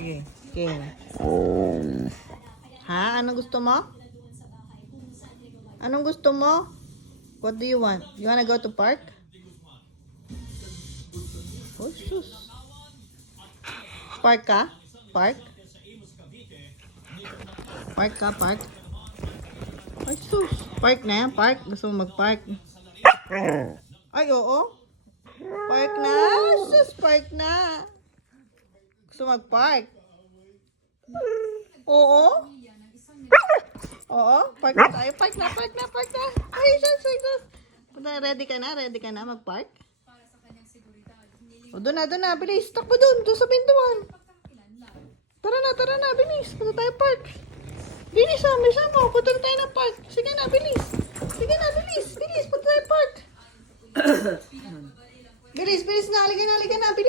Sige, King. Ha? Anong gusto mo? Anong gusto mo? What do you want? You wanna go to park? Oh, sus. Park ka? Park? Park ka, park? Ay, sus. Park na yan, park. Gusto mo mag-park? Ay, oo. Park na. Sus, park na. Gusto mag-park? Oo. Oo, park na tayo. Park na, park na, park na. Ay, sus. Ready ka na? Ready ka na mag-park? O, doon na. Bilis. Takbo doon sa pintuan. Tara na. Bilis. Punta tayo park. Bilis ha, may sama. Punta tayo ng park. Sige na, bilis. Bilis. Punta tayo park. Bilis na. Halika na. Bilis.